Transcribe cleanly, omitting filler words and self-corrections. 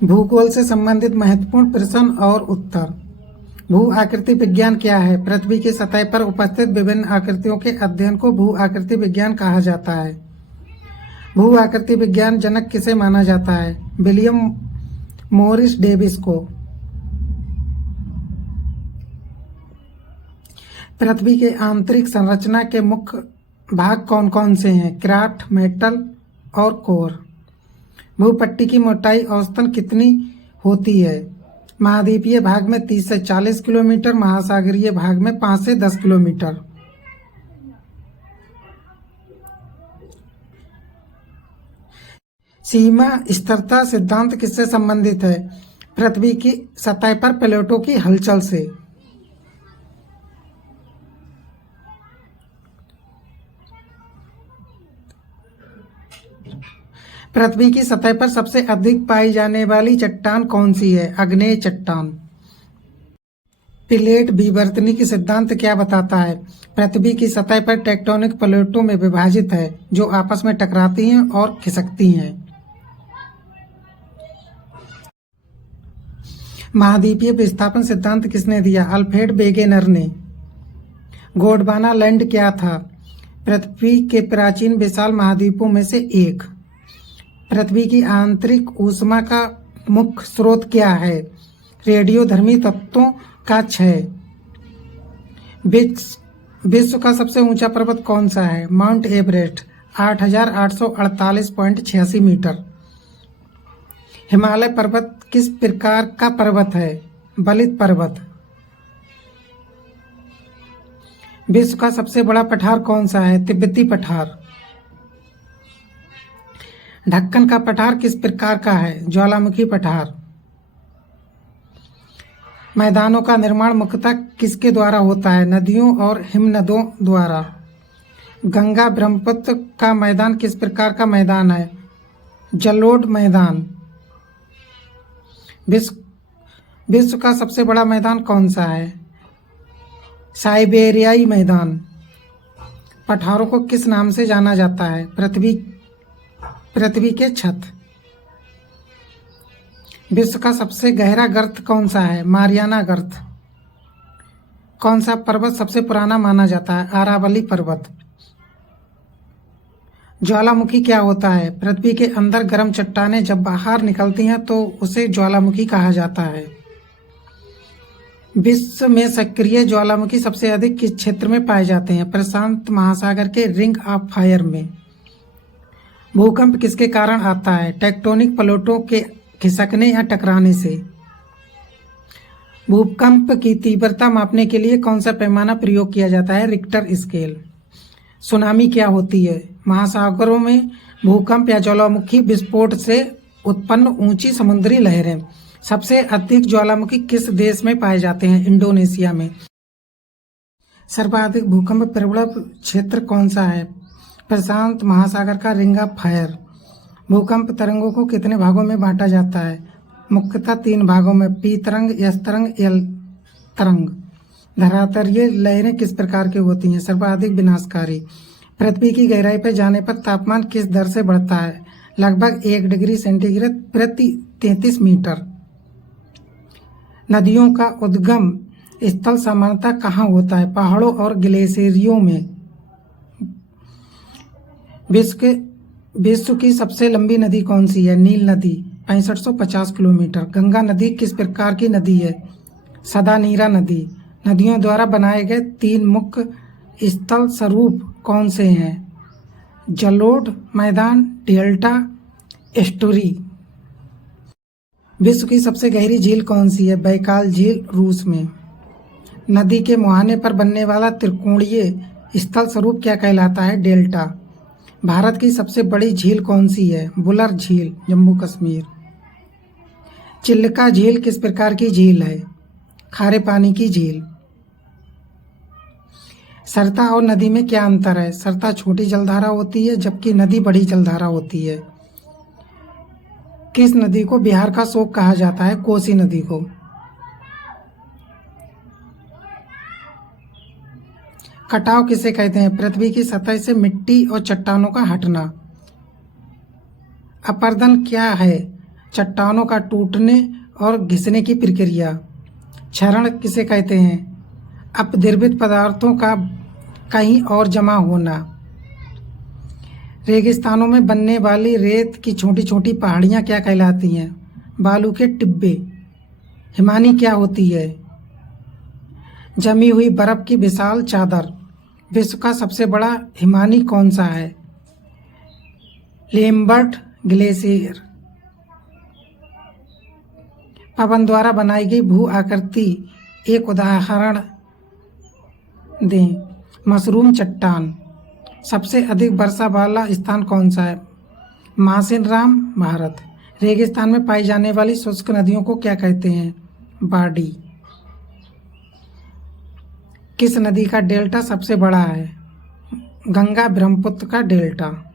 भूगोल से संबंधित महत्वपूर्ण प्रश्न और उत्तर। भू आकृति विज्ञान क्या है? पृथ्वी की सतह पर उपस्थित विभिन्न आकृतियों के अध्ययन को भू आकृति विज्ञान कहा जाता है। भू आकृति विज्ञान जनक किसे माना जाता है? विलियम मॉरिस डेविस को। पृथ्वी के आंतरिक संरचना के मुख्य भाग कौन कौन से हैं? क्राफ्ट, मेटल और कोर। भूपट्टी की मोटाई औसतन कितनी होती है? महाद्वीपीय भाग में 30 से 40 किलोमीटर, महासागरीय भाग में 5 से 10 किलोमीटर। सीमा स्थिरता सिद्धांत किससे संबंधित है? पृथ्वी की सतह पर प्लेटों की हलचल से। पृथ्वी की सतह पर सबसे अधिक पाई जाने वाली चट्टान कौन सी है? आग्नेय चट्टान। प्लेट विवर्तनी की सिद्धांत क्या बताता है? पृथ्वी की सतह पर टेक्टोनिक प्लेटों में विभाजित है जो आपस में टकराती हैं और खिसकती हैं। महाद्वीपीय विस्थापन सिद्धांत किसने दिया? अल्फ्रेड वेगेनर ने। गोंडवाना लैंड क्या था? पृथ्वी के प्राचीन विशाल महाद्वीपों में से एक। पृथ्वी की आंतरिक ऊष्मा का मुख्य स्रोत क्या है? रेडियोधर्मी तत्वों का क्षय। विश्व का सबसे ऊंचा पर्वत कौन सा है? Mount Everest 8,848.86 metre. हिमालय पर्वत किस प्रकार का पर्वत है? बलित पर्वत। विश्व का सबसे बड़ा पठार कौन सा है? तिब्बती पठार। ढक्कन का पठार किस प्रकार का है? ज्वालामुखी पठार। मैदानों का निर्माण मुख्यतः किसके द्वारा होता है? नदियों और हिमनदों द्वारा। गंगा ब्रह्मपुत्र का मैदान किस प्रकार का मैदान है? जलोढ़ मैदान। विश्व का सबसे बड़ा मैदान कौन सा है? साइबेरियाई मैदान। पठारों को किस नाम से जाना जाता है? पृथ्वी के छत। विश्व का सबसे गहरा गर्त कौन सा है? मारियाना गर्त। कौन सा पर्वत सबसे पुराना माना जाता है? अरावली पर्वत। ज्वालामुखी क्या होता है? पृथ्वी के अंदर गर्म चट्टानें जब बाहर निकलती हैं तो उसे ज्वालामुखी कहा जाता है। विश्व में सक्रिय ज्वालामुखी सबसे अधिक किस क्षेत्र में पाए जाते हैं? प्रशांत महासागर के रिंग ऑफ फायर में। भूकंप किसके कारण आता है? टेक्टोनिक प्लेटों के खिसकने या टकराने से। भूकंप की तीव्रता मापने के लिए कौन सा पैमाना प्रयोग किया जाता है? Richter scale. सुनामी क्या होती है? महासागरों में भूकंप या ज्वालामुखी विस्फोट से उत्पन्न ऊंची समुद्री लहरें। सबसे अधिक ज्वालामुखी किस देश में पाए जाते हैं? इंडोनेशिया में। सर्वाधिक भूकंप प्रवण क्षेत्र कौन सा है? प्रशांत महासागर का रिंग ऑफ फायर। भूकंप तरंगों को कितने भागों में बांटा जाता है? मुख्यतः 3 भागों में, पी तरंग, एस तरंग, एल तरंग। धरातलीय लहरें किस प्रकार की होती हैं? सर्वाधिक विनाशकारी। पृथ्वी की गहराई पर जाने पर तापमान किस दर से बढ़ता है? लगभग 1 डिग्री सेंटीग्रेड प्रति 33 मीटर। नदियों का उद्गम स्थल सामान्यतः कहाँ होता है? पहाड़ों और ग्लेशियरों में। विश्व की सबसे लंबी नदी कौन सी है? नील नदी 6550 किलोमीटर। गंगा नदी किस प्रकार की नदी है? सदानीरा नदी। नदियों द्वारा बनाए गए 3 मुख्य स्थल स्वरूप कौन से हैं? जलोढ़ मैदान, डेल्टा, एस्टुरी। विश्व की सबसे गहरी झील कौन सी है? बैकाल झील, रूस में। नदी के मुहाने पर बनने वाला त्रिकोणीय स्थल स्वरूप क्या कहलाता है? डेल्टा। भारत की सबसे बड़ी झील कौन सी है? बुलर झील, जम्मू कश्मीर। चिल्का झील किस प्रकार की झील है? खारे पानी की झील। सरता और नदी में क्या अंतर है? सरता छोटी जलधारा होती है जबकि नदी बड़ी जलधारा होती है। किस नदी को बिहार का शोक कहा जाता है? कोसी नदी को। कटाव किसे कहते हैं? पृथ्वी की सतह से मिट्टी और चट्टानों का हटना। अपरदन क्या है? चट्टानों का टूटने और घिसने की प्रक्रिया। क्षरण किसे कहते हैं? अपद्रवित पदार्थों का कहीं और जमा होना। रेगिस्तानों में बनने वाली रेत की छोटी छोटी पहाड़ियाँ क्या कहलाती हैं? बालू के टिब्बे। हिमानी क्या होती है? जमी हुई बर्फ की विशाल चादर। विश्व का सबसे बड़ा हिमानी कौन सा है? लेम्बर्ट ग्लेशियर। पवन द्वारा बनाई गई भू आकृति एक उदाहरण दें। मशरूम चट्टान। सबसे अधिक वर्षा वाला स्थान कौन सा है? मासिनराम, भारत। रेगिस्तान में पाई जाने वाली शुष्क नदियों को क्या कहते हैं? बाड़ी। किस नदी का डेल्टा सबसे बड़ा है? गंगा ब्रह्मपुत्र का डेल्टा।